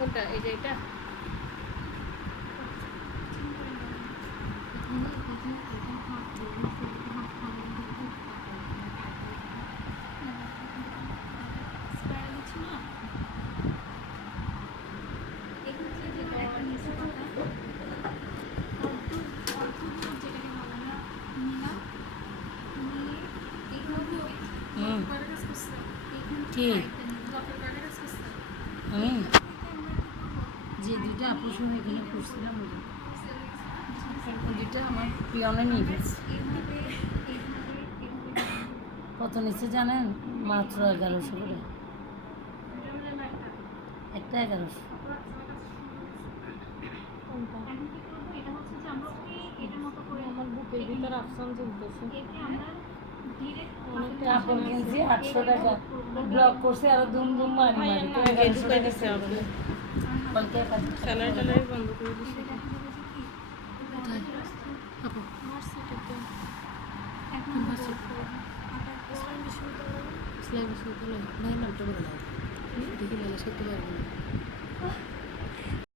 কোনটা? এই যে এটা? কি? যে দুইটা আপুর সঙ্গে এখানে করছিলাম ওই দুইটা আমার পিয়নে নিয়ে গেছে। কত নিচ্ছে জানেন? মাত্র এগারোশো করে। একটা এগারোশো। কাপড় কিনছি আটশো টাকা। ব্লক করছে আরও দুম দুম মারি মারি। স্যালারি ট্যালারি বন্ধ করে দিছে। ইসলাম বিশ্ববিদ্যালয় নাই নামটা বলে দেখি মেলা সত্যি পারব না